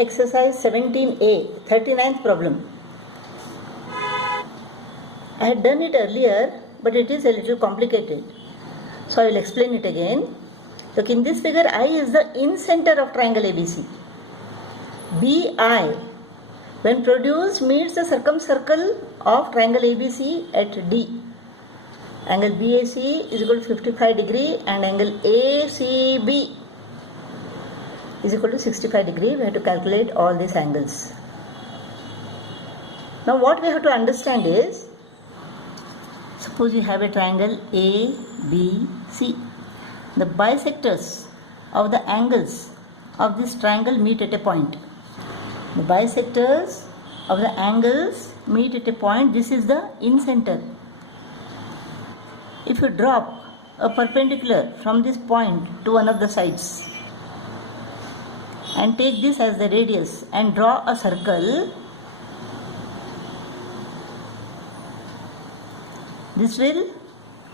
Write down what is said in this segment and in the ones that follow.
Exercise 17A, 39th problem. I had done it earlier, but it is a little complicated. So I will explain it again. Look, in this figure, I is the in-center of triangle ABC. BI, when produced, meets the circumcircle of triangle ABC at D. Angle BAC is equal to 55 degree and angle ACB is equal to 65 degree. We have to calculate all these angles. Now what we have to understand is, suppose you have a triangle ABC. The bisectors of the angles of this triangle meet at a point. The bisectors of the angles meet at a point. This is the in-center. If you drop a perpendicular from this point to one of the sides and take this as the radius and draw a circle, this will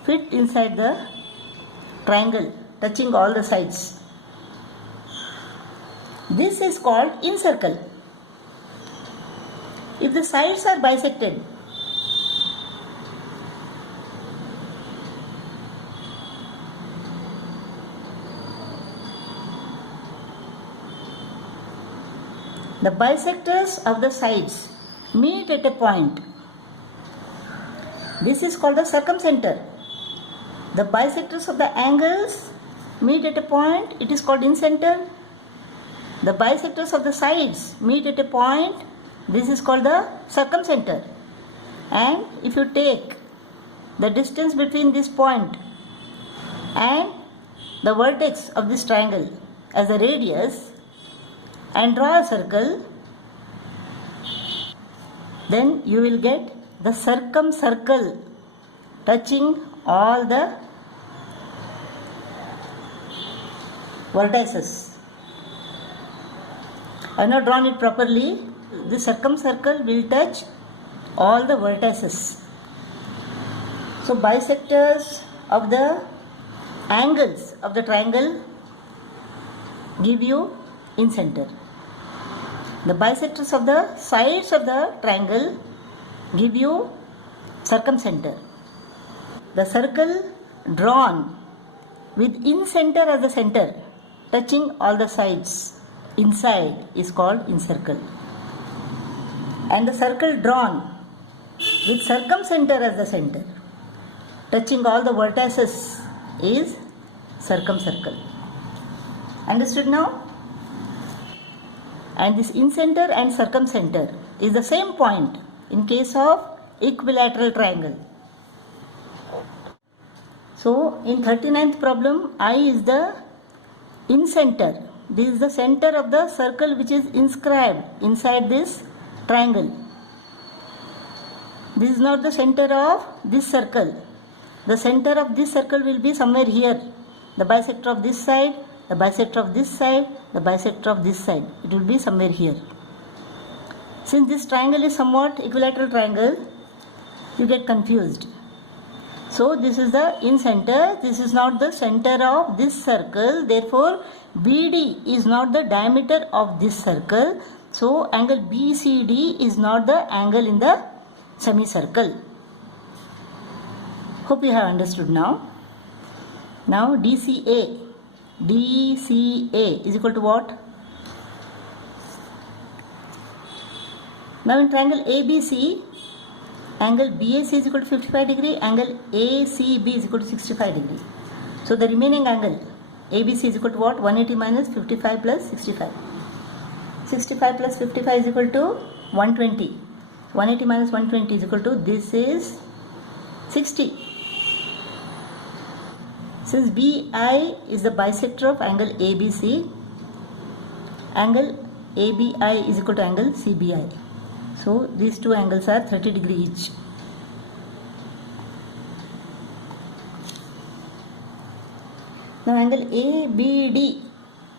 fit inside the triangle, touching all the sides. This is called incircle. If the sides are bisected, the bisectors of the sides meet at a point. This is called the circumcenter. The bisectors of the angles meet at a point. It is called incenter. The bisectors of the sides meet at a point. This is called the circumcenter. And if you take the distance between this point and the vertex of this triangle as a radius and draw a circle, then you will get the circumcircle touching all the vertices. I have not drawn it properly. The circumcircle will touch all the vertices. So bisectors of the angles of the triangle give you in-center. The bisectors of the sides of the triangle give you circumcenter. The circle drawn with in-center as the center, touching all the sides inside, is called incircle. And the circle drawn with circumcenter as the center, touching all the vertices, is circumcircle. Understood now? And this incenter and circumcenter is the same point in case of equilateral triangle. So in 39th problem, I is the incenter. This is the center of the circle which is inscribed inside this triangle. This is not the center of this circle. The center of this circle will be somewhere here. The bisector of this side, the bisector of this side, the bisector of this side. It will be somewhere here. Since this triangle is somewhat equilateral triangle, you get confused. So this is the in-center. This is not the center of this circle. Therefore, BD is not the diameter of this circle. So angle BCD is not the angle in the semicircle. Hope you have understood now. Now DCA. DCA is equal to what? Now in triangle ABC, angle BAC is equal to 55 degree, angle ACB is equal to 65 degree. So the remaining angle ABC is equal to what? 180 minus 55 plus 65. 65 plus 55 is equal to 120. 180 minus 120 is equal to, this is 60. Since BI is the bisector of angle ABC, angle ABI is equal to angle CBI. So these two angles are 30 degree each. Now angle ABD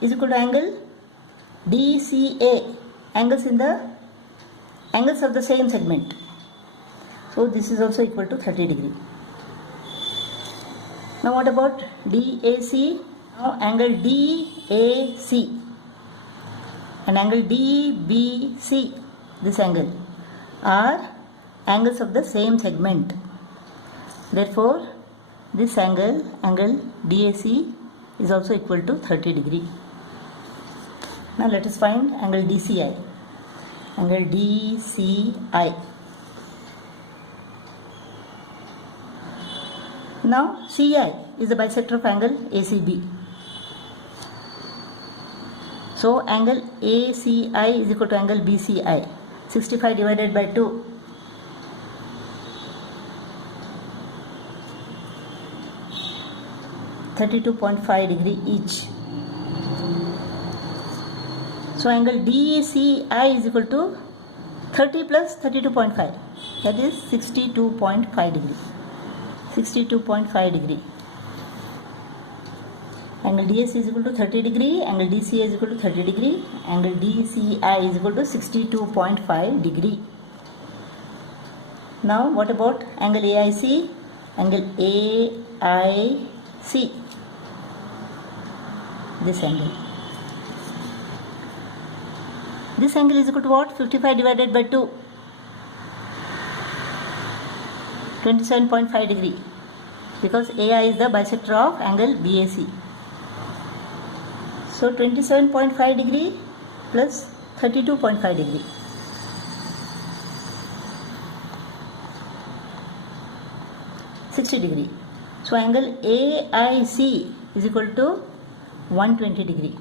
is equal to angle DCA, angles of the same segment. So this is also equal to 30 degree. Now what about DAC? Now angle DAC and angle DBC, this angle, are angles of the same segment. Therefore, this angle DAC is also equal to 30 degree. Now let us find angle DCI. Angle DCI. Now CI is the bisector of angle ACB. So angle ACI is equal to angle BCI. 65 divided by 2. 32.5 degree each. So angle DCI is equal to 30 plus 32.5, that is 62.5 degree. 62.5 degree. Angle DAC is equal to 30 degree, angle DCA is equal to 30 degree, angle DCI is equal to 62.5 degree. Now what about angle AIC? Angle AIC, this angle. This angle is equal to what? 55 divided by 2. 27.5 degree, because AI is the bisector of angle BAC. So 27.5 degree plus 32.5 degree. 60 degree. So angle AIC is equal to 120 degree.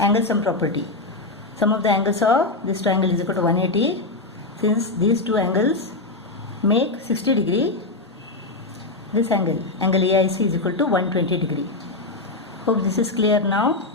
Angle sum property. Sum of the angles of this triangle is equal to 180. Since these two angles make 60 degree, this angle AIC is equal to 120 degree. Hope this is clear now.